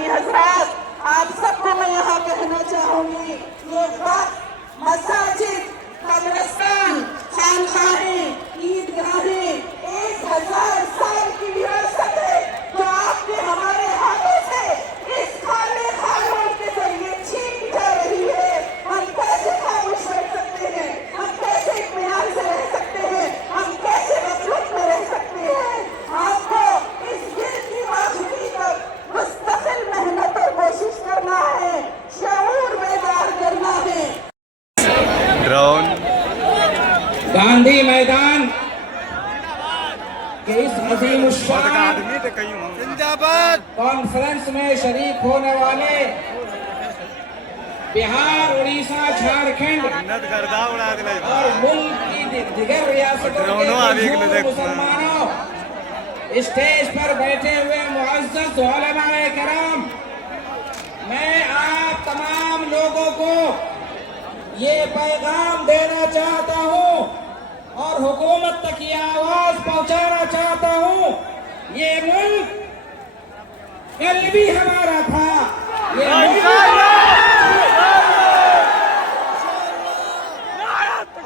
भाई हजरात, आप सबको मैं यहाँ कहना चाहूंगी, ये वक्त मसाजिद, कब्रिस्तान, खानखाहें, ईदगाहें 1000 साल की विरासत है जो आपके हमारे हाथों से इस खाने खानों के जरिए छीन जा रही है। हम कैसे खामोश रह सकते हैं? हम कैसे इत्मीनान से रह सकते हैं? हम कैसे गफलत में रह सकते हैं? आपको इस दिल की माजूदी पर मुस्तकिल मेहनत और कोशिश करना है, शऊर बेदार करना है। ड्रोन गांधी मैदान के इस अजीम जिंदाबाद कॉन्फ्रेंस में शरीक होने वाले बिहार, उड़ीसा, झारखंड और मुल्क की दिगर रियासतों के मुसलमानों, स्टेज पर बैठे हुए मुअज़्ज़ज़ उलमाए किराम, मैं आप तमाम लोगों को ये पैगाम देना चाहता हूँ और हुकूमत तक ये आवाज पहुंचाना चाहता हूँ, ये मुल्क कल भी हमारा था, ये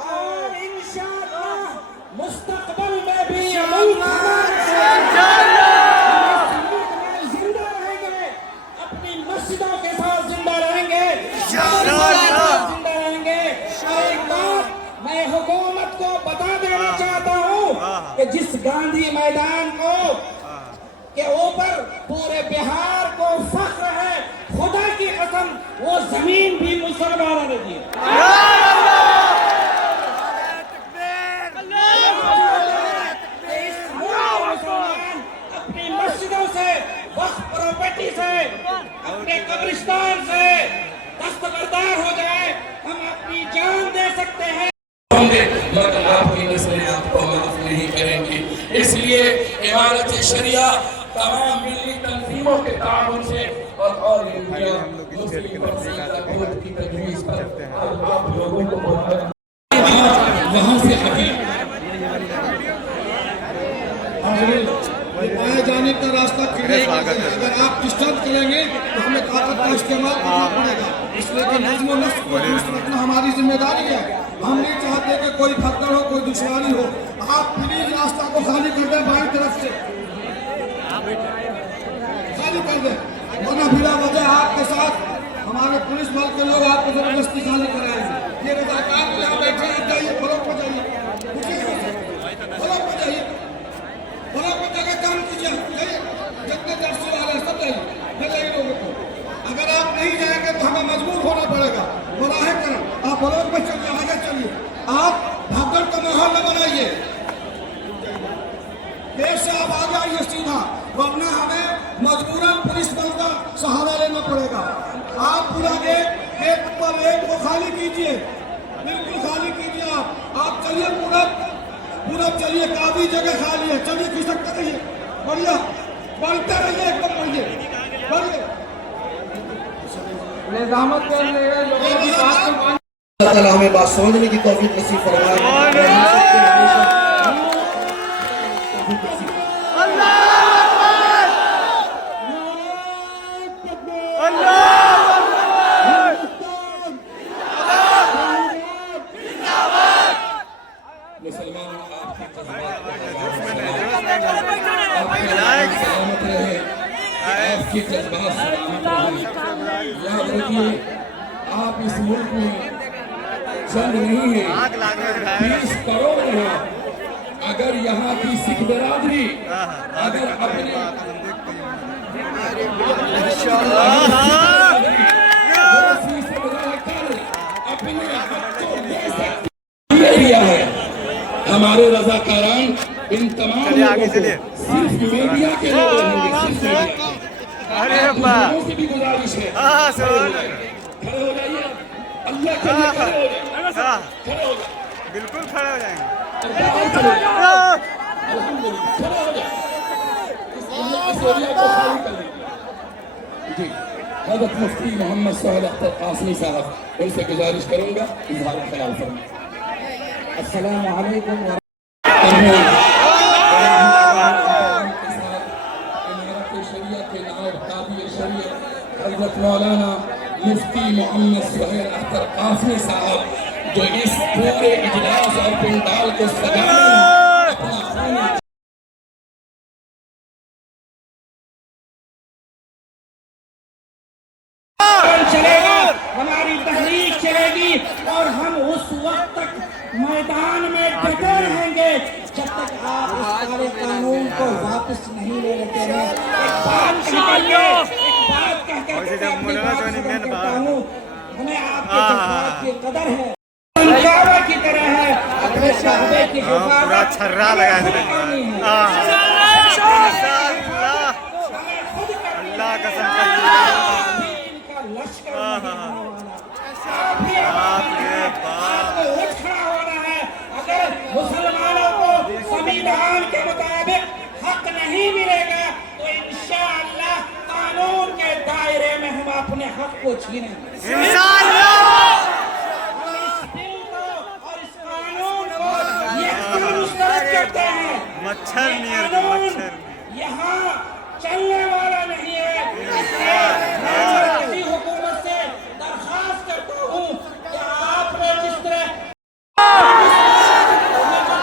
और इंशाअल्लाह मुस्तकबिल में भी ये मुल्क जिंदा रहेंगे, अपनी मस्जिदों के साथ जिंदा रहेंगे, जिंदा रहेंगे। एक बात मैं हुकूमत को बता देना चाहता हूँ कि जिस गांधी मैदान को के ऊपर पूरे बिहार को फख्र है, खुदा की कसम वो जमीन भी मुसलमानों ने दी। अपनी मस्जिदों से, वक्फ प्रॉपर्टी से, अपने कब्रिस्तान से दस्तबरदार हो जाए, हम अपनी जान दे सकते हैं, मगर आपकी नस्लें आपको माफ नहीं करेंगी। इसलिए इमारत शरिया तमाम मिली तंजीमों के ताउन से और आप लोगों को वहाँ से आए जाने का रास्ता खुलेगा। अगर आप डिस्टर्ब करेंगे तो हमें ताकत का इस्तेमाल करना पड़ेगा। इसलिए कि नज़्म व नस्क को दुरुस्त रखना हमारी जिम्मेदारी है। हम नहीं चाहते कि कोई फक्र हो, कोई दुश्वारी हो। आप प्लीज रास्ता को खाली कर दें, बाई तरफ से खाली कर दें, वरना बिना वजह आपके साथ हमारे पुलिस बल के लोग आपको जबरदस्ती खाली कराएंगे। ये रज़ाकार यहाँ बैठे हैं, जाइए ब्लॉक में जाइए, ब्लॉक में जाइए, ब्लॉक में जाकर काम कीजिए, जितने दर्शी वाले सब जाइए, मैं नहीं लोगों को। अगर आप नहीं जाएंगे तो हमें मजबूर होना पड़ेगा, मुलाहिद करें। आप ब्लॉक में चलिए, आगे चलिए, आप भगदड़ का माहौल न बनाइए, देश से आप आ जाइए सीधा, वरना हमें मजबूरन पुलिस बल का सहारा लेना पड़ेगा। आप पूरा एक पर एक को खाली कीजिए, बिल्कुल खाली कीजिए। आप चलिए, पूरा चलिए, काफी जगह खाली है, चलिए खिसकते रहिए, बढ़िया बढ़ते रहिए, एकदम बढ़िए बढ़िए। हमें बात समझने की तौफीक नसीब फरमाए। आपके जज्बात याद रखिए, आप इस मुल्क में चंद नहीं है, 30 करोड़ है। अगर यहाँ की सिख बिरादरी अगर अपने दिया है, हमारे रज़ाकारान इन तमाम लोगों को सिर्फ मीडिया के लोग रहेंगे। अरे से भी गुजारिश है, खड़े हो जाइए, अल्लाह के लिए खड़े हो जाइए, खड़े हो जाइए, बिल्कुल खड़े हो जाएंगे। अल्हम्दुलिल्लाह खड़े हो जाए, इस एरिया को खाली कर दीजिए। जी हज़रत मुफ्ती मोहम्मद सोहेल अख्तर कासमी साहब, उनसे गुजारिश करूंगा इज़हार ख्याल फरमाएं। अस्सलामु अलैकुम व इमारत शरियत के नायब काबी शरियत हजरत मौलाना मुफ्ती मोहम्मद सुहेल अख्तर काफी साहब जो इस पूरे इजलास और पंडाल को सजाने में अपना खून चलेगा, हमारी तहरीक चलेगी और हम उस वक्त तक मैदान में डटे रहेंगे जब तक आप इस सारे कानून को वापस नहीं ले लेते हैं। एक बात कह के हमें आपके जज्बात की कदर है, काबा की तरह है, अपने काबे की पूरा छर्रा लगा अल्लाह कसम लश्कर अगर मुसलमानों को संविधान के मुताबिक हक नहीं मिलेगा तो इंशाअल्लाह कानून के दायरे में हम अपने हक को छीनेंगे। और इस कानून को ये मुस्तरद करते हैं, मच्छर नियर कानून यहाँ चलने वाला नहीं है। इसलिए हुकूमत से दरखास्त करता हूँ कि आपने जिस तरह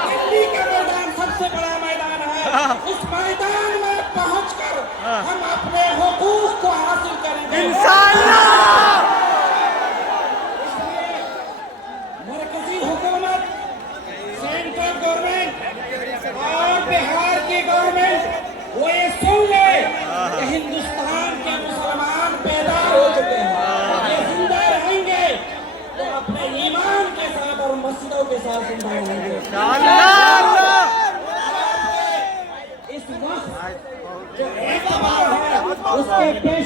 दिल्ली का मैदान सबसे बड़ा मैदान है, उस मैदान में पहुंचकर हम अपने हुकूक को हासिल करेंगे। इसलिए मरकजी हुकूमत, सेंट्रल गवर्नमेंट और बिहार की गवर्नमेंट वो ये सुन ले कि हिंदुस्तान के मुसलमान पैदा हो चुके हैं, ये जिंदा रहेंगे तो अपने ईमान के साथ और मस्जिदों के साथ जिंदा रहेंगे। इस वक्त जो एतबार है उसके पेश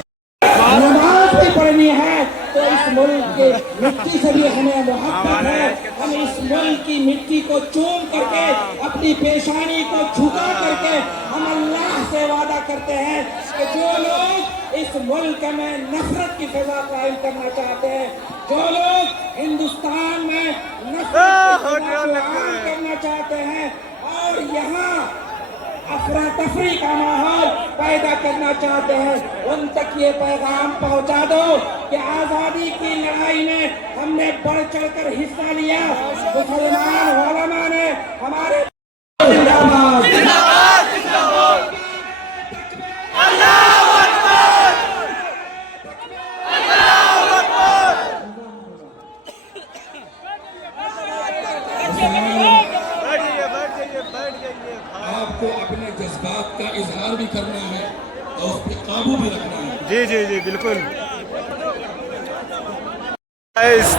नमाज भी पढ़नी है तो इस मुल्क की मिट्टी से भी हमें मोहब्बत है। हम इस मुल्क की मिट्टी को चूम करके अपनी पेशानी को झुका करके हम अल्लाह से वादा करते हैं कि जो लोग इस मुल्क में नफरत की फिजा कायम करना चाहते हैं, जो लोग हिंदुस्तान में नफरत की फिजा को आम करना चाहते हैं और यहाँ अफरा तफरी का माहौल पैदा करना चाहते हैं, उन तक ये पैगाम पहुंचा दो कि आजादी की लड़ाई में हमने बढ़ चढ़कर हिस्सा लिया। मुसलमान उलमा ने हमारे आपको अपने जज्बात का इजहार भी करना है और उस पर काबू भी रखना है। जी जी जी बिल्कुल।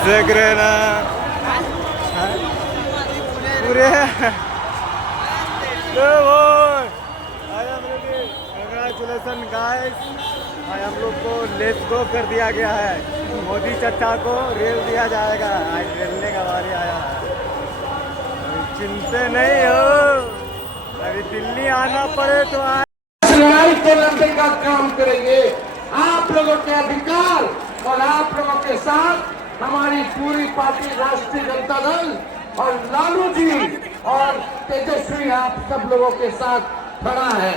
देख रहे ना पूरे कंग्रेचुलेसन गाइस, आज हम लोग को लेट्स गो कर दिया गया है। मोदी चचा को रेल दिया जाएगा, आज रेलने का बारी आया है। चिंता नहीं हो, अभी दिल्ली आना पड़े तो लड़ाई को लड़ने का काम करेंगे। आप लोगों के अधिकार और आप लोगों के साथ हमारी पूरी पार्टी राष्ट्रीय जनता दल और लालू जी और तेजस्वी आप सब लोगों के साथ खड़ा है।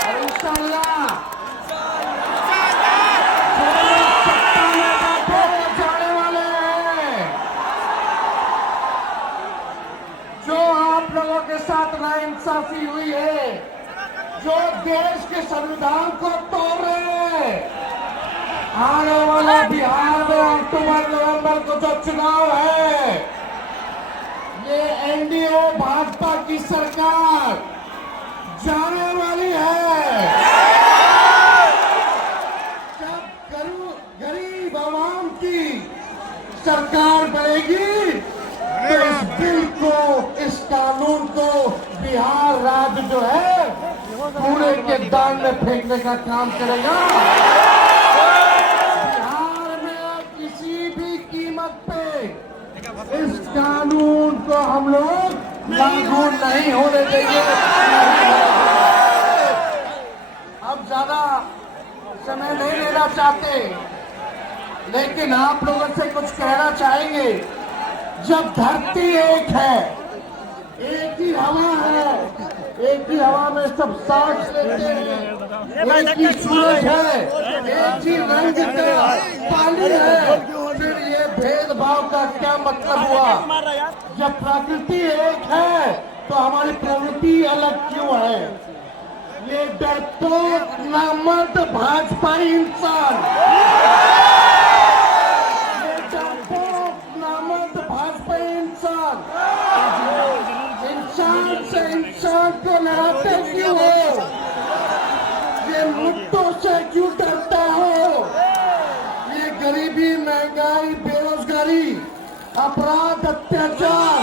और इंशाअल्लाह जाने वाले हैं, जो आप लोगों के साथ नाइंसाफी हुई है, जो देश के संविधान को तोड़ रहे हैं, आने वाला बिहार में अक्टूबर नवंबर को जो चुनाव है, ये एनडीए भाजपा की सरकार जाने वाली है। जब गरीब आवाम की सरकार बनेगी तो इस बिल को, इस कानून को बिहार राज्य जो है कूड़े के दान में फेंकने का काम करेगा। बिहार में किसी भी कीमत पे इस कानून को हम लोग लागू नहीं होने देंगे। अब ज्यादा समय नहीं लेना चाहते, लेकिन आप लोगों से कुछ कहना चाहेंगे। जब धरती एक है, एक ही हवा है, एक ही हवा में सब सांस लेते हैं, एक ही सूरज है, एक ही रंग का पानी है, फिर ये भेदभाव का क्या मतलब हुआ? जब प्रकृति एक है तो हमारी प्रवृत्ति अलग क्यों है? ये डरपोक नामर्द भाजपाई इंसान, ये डरपोक नामर्द भाजपाई इंसान, इंसान से इंसान को लड़ाते क्यों हो? ये मुद्दों से क्यों डरता हो? ये गरीबी, महंगाई, बेरोजगारी, अपराध, अत्याचार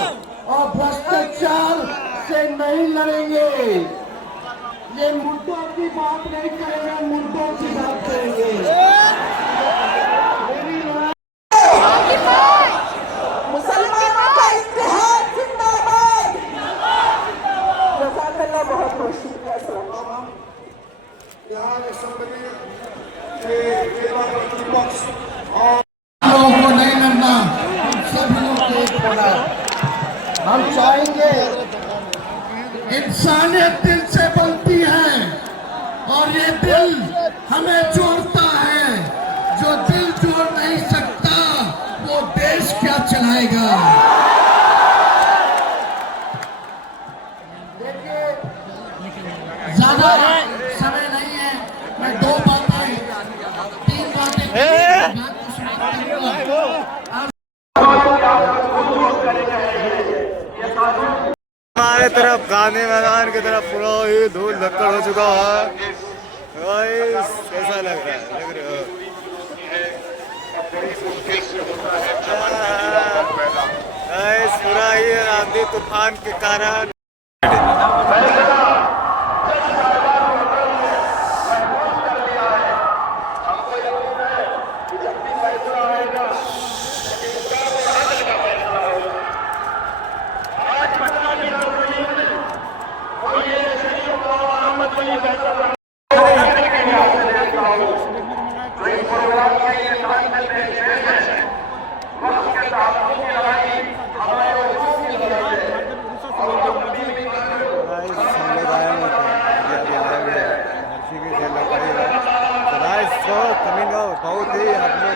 और भ्रष्टाचार से नहीं लड़ेंगे। ये मुद्दों की बात नहीं करेंगे, मुद्दों की बात करेंगे। मुसलमानों का इत्तेहाद जिंदाबाद। जज़ाकल्लाह, बहुत बहुत शुक्रिया। अस्सलाम। यहाँ असम्बली के प्रतिपक्ष और लोगों को नहीं लड़ना, हम सभी लोग को एक होना। हम चाहेंगे इंसानियत दिल से बनती है और ये दिल हमें जोड़ता है। जो दिल जोड़ नहीं सकता वो देश क्या चलाएगा? देखिए, ज्यादा समय नहीं है, मैं दो बातें, तीन बातें हमारे तरफ गांधी मैदान की तरफ पूरा ही धूल धक्कड़ हो चुका है। गाइस, कैसा लग रहा है? लग रहा है गाइस, पूरा ही आंधी तूफान के कारण बहुत ही आप लोग